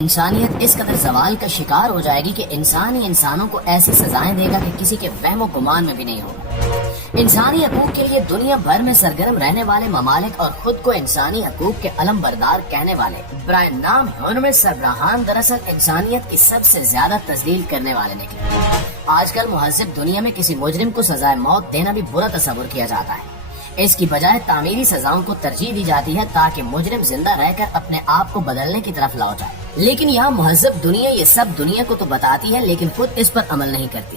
انسانیت اس قدر زوال کا شکار ہو جائے گی کہ انسان ہی انسانوں کو ایسی سزائیں دے گا کہ کسی کے وہم و گمان میں بھی نہیں ہوگا۔ انسانی حقوق کے لیے دنیا بھر میں سرگرم رہنے والے ممالک اور خود کو انسانی حقوق کے علم بردار کہنے والے برائے نام ہیومن سربراہان دراصل انسانیت کی سب سے زیادہ تذلیل کرنے والے نکلے۔ آج کل مہذب دنیا میں کسی مجرم کو سزائے موت دینا بھی برا تصور کیا جاتا ہے۔ اس کی بجائے تعمیری سزاؤں کو ترجیح دی جاتی ہے تاکہ مجرم زندہ رہ کر اپنے آپ کو بدلنے کی طرف لوٹ جائے۔ لیکن یہاں مہذب دنیا یہ سب دنیا کو تو بتاتی ہے لیکن خود اس پر عمل نہیں کرتی۔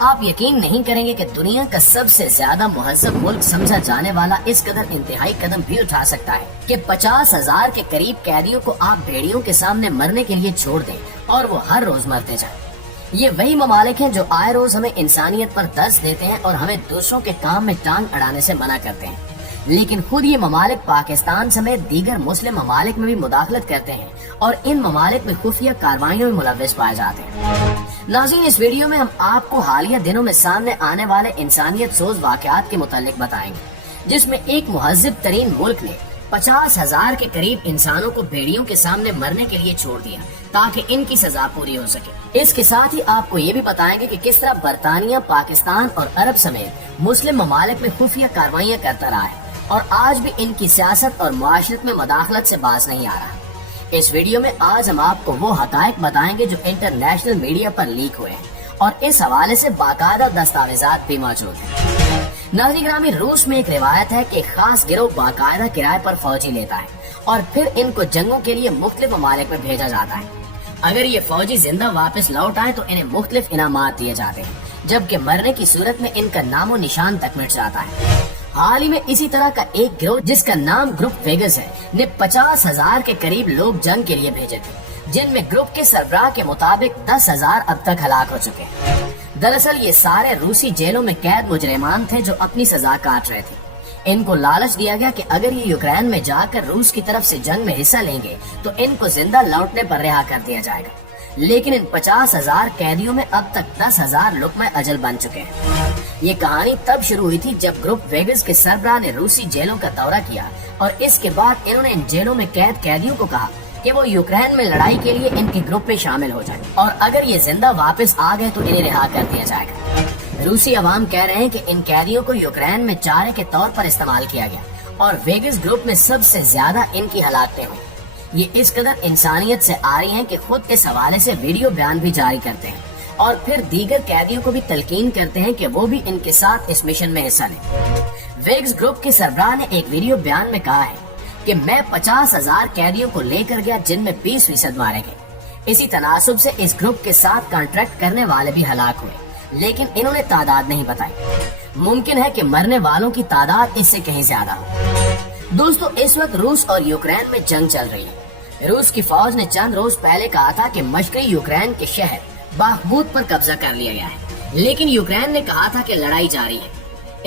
آپ یقین نہیں کریں گے کہ دنیا کا سب سے زیادہ مہذب ملک سمجھا جانے والا اس قدر انتہائی قدم بھی اٹھا سکتا ہے کہ 50,000 کے قریب قیدیوں کو آپ بھیڑیوں کے سامنے مرنے کے لیے چھوڑ دیں اور وہ ہر روز مرتے جائیں۔ یہ وہی ممالک ہیں جو آئے روز ہمیں انسانیت پر درس دیتے ہیں اور ہمیں دوسروں کے کام میں ٹانگ اڑانے سے منع کرتے ہیں، لیکن خود یہ ممالک پاکستان سمیت دیگر مسلم ممالک میں بھی مداخلت کرتے ہیں اور ان ممالک میں خفیہ کارروائیوں میں ملوث پائے جاتے ہیں۔ ناظرین، اس ویڈیو میں ہم آپ کو حالیہ دنوں میں سامنے آنے والے انسانیت سوز واقعات کے متعلق بتائیں گے، جس میں ایک مہذب ترین ملک نے 50,000 کے قریب انسانوں کو بھیڑیوں کے سامنے مرنے کے لیے چھوڑ دیا تاکہ ان کی سزا پوری ہو سکے۔ اس کے ساتھ ہی آپ کو یہ بھی بتائیں گے کہ کس طرح برطانیہ، پاکستان اور عرب سمیت مسلم ممالک میں خفیہ کارروائیاں کرتا رہا ہے اور آج بھی ان کی سیاست اور معاشرت میں مداخلت سے باز نہیں آ رہا۔ اس ویڈیو میں آج ہم آپ کو وہ حقائق بتائیں گے جو انٹرنیشنل میڈیا پر لیک ہوئے ہیں اور اس حوالے سے باقاعدہ دستاویزات بھی موجود ہیں۔ ناظرین گرامی، روس میں ایک روایت ہے کہ ایک خاص گروہ باقاعدہ کرائے پر فوجی لیتا ہے اور پھر ان کو جنگوں کے لیے مختلف ممالک میں بھیجا جاتا ہے۔ اگر یہ فوجی زندہ واپس لوٹ آئے تو انہیں مختلف انعامات دیے جاتے ہیں، جبکہ مرنے کی صورت میں ان کا نام و نشان تک مٹ جاتا ہے۔ حال ہی میں اسی طرح کا ایک گروہ جس کا نام گروپ ویگس ہے نے 50,000 کے قریب لوگ جنگ کے لیے بھیجے تھے، جن میں گروپ کے سربراہ کے مطابق 10,000 اب تک ہلاک ہو چکے ہیں۔ دراصل یہ سارے روسی جیلوں میں قید مجرمان تھے جو اپنی سزا کاٹ رہے تھے۔ ان کو لالچ دیا گیا کہ اگر یہ یوکرین میں جا کر روس کی طرف سے جنگ میں حصہ لیں گے تو ان کو زندہ لوٹنے پر رہا کر دیا جائے گا، لیکن ان 50,000 قیدیوں میں اب تک 10,000 لقمہ اجل بن چکے ہیں۔ یہ کہانی تب شروع ہوئی تھی جب گروپ ویگس کے سربراہ نے روسی جیلوں کا دورہ کیا اور اس کے بعد انہوں نے ان جیلوں میں قید قیدیوں کو کہا کہ وہ یوکرین میں لڑائی کے لیے ان کے گروپ میں شامل ہو جائیں اور اگر یہ زندہ واپس آ گئے تو انہیں رہا کر دیا جائے گا۔ روسی عوام کہہ رہے ہیں کہ ان قیدیوں کو یوکرین میں چارے کے طور پر استعمال کیا گیا اور ویگس گروپ میں سب سے زیادہ ان کی ہلاکتیں ہوئی۔ یہ اس قدر انسانیت سے آ رہی ہیں کہ خود اس حوالے سے ویڈیو بیان بھی جاری کرتے ہیں اور پھر دیگر قیدیوں کو بھی تلقین کرتے ہیں کہ وہ بھی ان کے ساتھ اس مشن میں حصہ لیں۔ ویگس گروپ کے سربراہ نے ایک ویڈیو بیان میں کہا ہے کہ میں 50,000 قیدیوں کو لے کر گیا جن میں 20% مارے گئے۔ اسی تناسب سے اس گروپ کے ساتھ کانٹریکٹ کرنے والے بھی ہلاک ہوئے، لیکن انہوں نے تعداد نہیں بتائی۔ ممکن ہے کہ مرنے والوں کی تعداد اس سے کہیں زیادہ ہو۔ دوستو، اس وقت روس اور یوکرین میں جنگ چل رہی ہے۔ روس کی فوج نے چند روز پہلے کہا تھا کہ مشرقی یوکرین کے شہر باخموت پر قبضہ کر لیا گیا ہے، لیکن یوکرین نے کہا تھا کہ لڑائی جاری ہے۔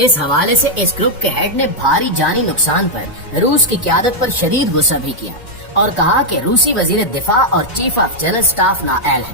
اس حوالے سے اس گروپ کے ہیڈ نے بھاری جانی نقصان پر روس کی قیادت پر شدید غصہ بھی کیا اور کہا کہ روسی وزیر دفاع اور چیف آف جنرل سٹاف نااہل ہے۔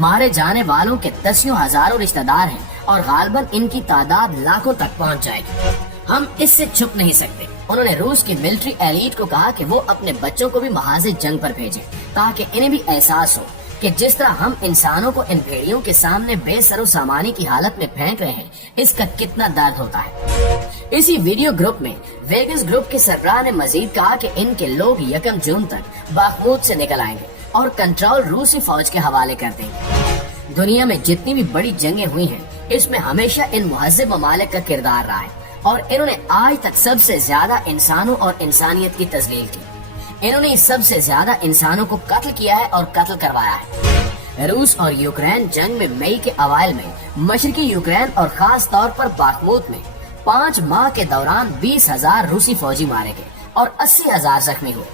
مارے جانے والوں کے دسیوں ہزاروں رشتہ دار ہیں اور غالباً ان کی تعداد لاکھوں تک پہنچ جائے گی۔ ہم اس سے چھپ نہیں سکتے۔ انہوں نے روس کی ملٹری ایلیٹ کو کہا کہ وہ اپنے بچوں کو بھی محاذ جنگ پر بھیجیں تاکہ انہیں بھی احساس ہو کہ جس طرح ہم انسانوں کو ان بھیڑیوں کے سامنے بے سر و سامانی کی حالت میں پھینک رہے ہیں، اس کا کتنا درد ہوتا ہے۔ اسی ویڈیو گروپ میں ویگس گروپ کے سربراہ نے مزید کہا کہ ان کے لوگ 1 جون تک باخموت سے نکل آئیں گے اور کنٹرول روسی فوج کے حوالے کر دیں گے۔ دنیا میں جتنی بھی بڑی جنگیں ہوئی ہیں اس میں ہمیشہ ان مہذب ممالک کا کردار رہا ہے اور انہوں نے آج تک سب سے زیادہ انسانوں اور انسانیت کی تذلیل کی۔ انہوں نے سب سے زیادہ انسانوں کو قتل کیا ہے اور قتل کروایا ہے۔ روس اور یوکرین جنگ میں مئی کے اوائل میں مشرقی یوکرین اور خاص طور پر باخموت میں 5 ماہ کے دوران 20,000 روسی فوجی مارے گئے اور 80,000 زخمی ہوئے،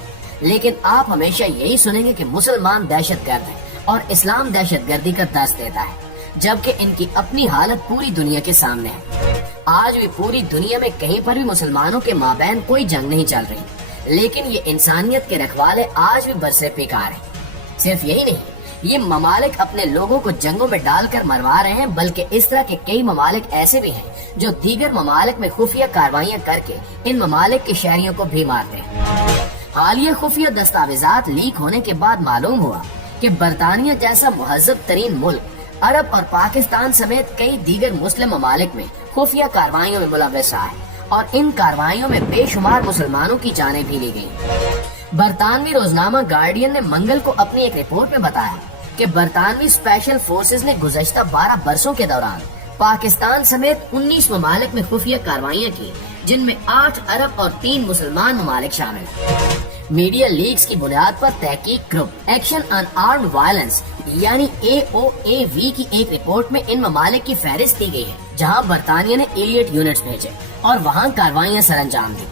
لیکن آپ ہمیشہ یہی سنیں گے کہ مسلمان دہشت گرد ہیں اور اسلام دہشت گردی کا درس دیتا ہے، جبکہ ان کی اپنی حالت پوری دنیا کے سامنے ہے۔ آج بھی پوری دنیا میں کہیں پر بھی مسلمانوں کے مابین کوئی جنگ نہیں چل رہی، لیکن یہ انسانیت کے رکھوالے آج بھی برسر پیکار ہیں۔ صرف یہی نہیں، یہ ممالک اپنے لوگوں کو جنگوں میں ڈال کر مروا رہے ہیں، بلکہ اس طرح کے کئی ممالک ایسے بھی ہیں جو دیگر ممالک میں خفیہ کارروائیاں کر کے ان ممالک کے شہریوں کو بھی مارتے ہیں۔ حالیہ خفیہ دستاویزات لیک ہونے کے بعد معلوم ہوا کہ برطانیہ جیسا مہذب ترین ملک عرب اور پاکستان سمیت کئی دیگر مسلم ممالک میں خفیہ کارروائیوں میں ملوث رہا ہے اور ان کارروائیوں میں بے شمار مسلمانوں کی جانیں بھی لی گئیں۔ برطانوی روزنامہ گارڈین نے منگل کو اپنی ایک رپورٹ میں بتایا کہ برطانوی اسپیشل فورسز نے گزشتہ 12 برسوں کے دوران پاکستان سمیت 19 ممالک میں خفیہ کارروائیاں کی، جن میں 8 عرب اور 3 مسلمان ممالک شامل ہیں۔ میڈیا لیکس کی بنیاد پر تحقیق group action on armed violence یعنی AOAV کی ایک رپورٹ میں ان ممالک کی فہرست دی گئی ہے جہاں برطانیہ نے ایلیٹ یونٹس بھیجے اور وہاں کارروائیاں سر انجام دی۔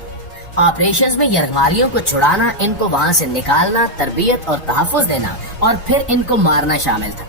آپریشنز میں یرغمالیوں کو چھڑانا، ان کو وہاں سے نکالنا، تربیت اور تحفظ دینا اور پھر ان کو مارنا شامل تھا۔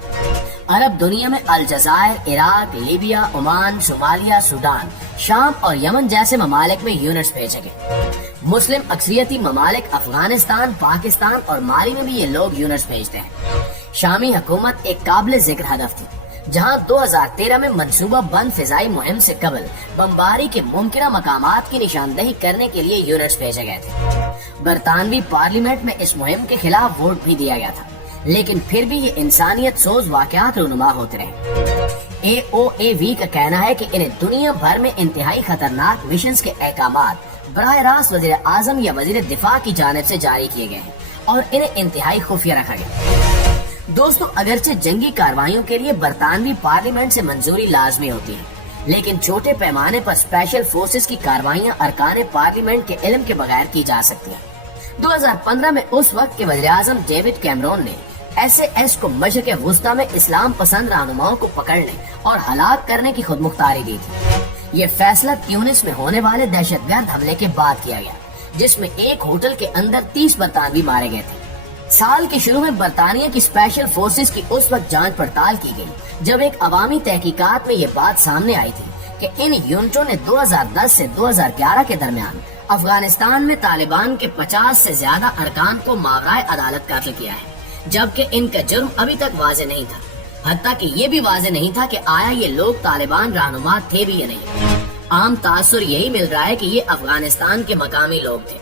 عرب دنیا میں الجزائر، Iraq, Libya, Oman, Somalia, Sudan, شام اور یمن جیسے ممالک میں یونٹس بھیجے گئے۔ مسلم اکثریتی ممالک افغانستان، پاکستان اور مالی میں بھی یہ لوگ یونٹس بھیجتے ہیں۔ شامی حکومت ایک قابل ذکر ہدف تھی، جہاں 2013 میں منصوبہ بند فضائی مہم سے قبل بمباری کے ممکنہ مقامات کی نشاندہی کرنے کے لیے یونٹس بھیجے گئے تھے۔ برطانوی پارلیمنٹ میں اس مہم کے خلاف ووٹ بھی دیا گیا تھا، لیکن پھر بھی یہ انسانیت سوز واقعات رونما ہوتے رہے۔ AOAV کا کہنا ہے کہ انہیں دنیا بھر میں انتہائی خطرناک مشنز کے احکامات براہ راست وزیر اعظم یا وزیر دفاع کی جانب سے جاری کیے گئے ہیں اور انہیں انتہائی خفیہ رکھا گیا۔ دوستو، اگرچہ جنگی کارروائیوں کے لیے برطانوی پارلیمنٹ سے منظوری لازمی ہوتی ہے، لیکن چھوٹے پیمانے پر اسپیشل فورسز کی کارروائیاں ارکان پارلیمنٹ کے علم کے بغیر کی جا سکتی ہیں۔ 2015 میں اس وقت کے وزیر اعظم ڈیوڈ کیمرون نے SAS کو مشرق وسطی میں اسلام پسند رہنماؤں کو پکڑنے اور ہلاک کرنے کی خود مختاری دی تھی۔ یہ فیصلہ تیونس میں ہونے والے دہشت گرد حملے کے بعد کیا گیا، جس میں ایک ہوٹل کے اندر 30 برطانوی مارے گئے تھے۔ سال کے شروع میں برطانیہ کی اسپیشل فورسز کی اس وقت جانچ پڑتال کی گئی جب ایک عوامی تحقیقات میں یہ بات سامنے آئی تھی کہ ان یونٹوں نے 2010 سے 2011 کے درمیان افغانستان میں طالبان کے 50 سے زیادہ ارکان کو ماورائے عدالت قتل کیا ہے، جبکہ ان کا جرم ابھی تک واضح نہیں تھا۔ حتیٰ کہ یہ بھی واضح نہیں تھا کہ آیا یہ لوگ طالبان رہنما تھے بھی یا نہیں۔ عام تاثر یہی مل رہا ہے کہ یہ افغانستان کے مقامی لوگ تھے۔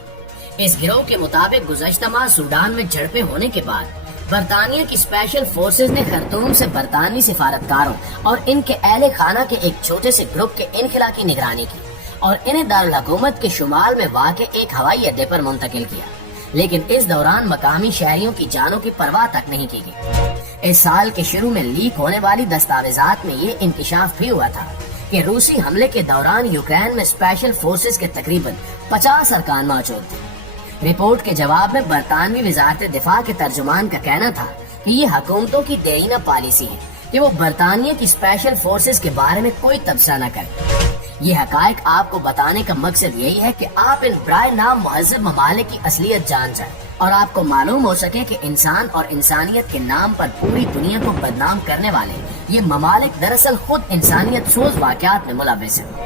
اس گروہ کے مطابق گزشتہ ماہ سوڈان میں جھڑپیں ہونے کے بعد برطانیہ کی اسپیشل فورسز نے خرطوم سے برطانوی سفارتکاروں اور ان کے اہل خانہ کے ایک چھوٹے سے گروپ کے انخلا کی نگرانی کی اور انہیں دارالحکومت کے شمال میں واقع ایک ہوائی اڈے پر منتقل کیا، لیکن اس دوران مقامی شہریوں کی جانوں کی پرواہ تک نہیں کی گئی۔ اس سال کے شروع میں لیک ہونے والی دستاویزات میں یہ انکشاف بھی ہوا تھا کہ روسی حملے کے دوران یوکرین میں اسپیشل فورسز کے تقریباً 50 ارکان موجود تھے۔ رپورٹ کے جواب میں برطانوی وزارت دفاع کے ترجمان کا کہنا تھا کہ یہ حکومتوں کی دیرینہ پالیسی ہے کہ وہ برطانیہ کی اسپیشل فورسز کے بارے میں کوئی تبصرہ نہ کریں۔ یہ حقائق آپ کو بتانے کا مقصد یہی ہے کہ آپ ان برائے نام مہذب ممالک کی اصلیت جان جائیں اور آپ کو معلوم ہو سکے کہ انسان اور انسانیت کے نام پر پوری دنیا کو بدنام کرنے والے یہ ممالک دراصل خود انسانیت سوز واقعات میں ملوث ہیں۔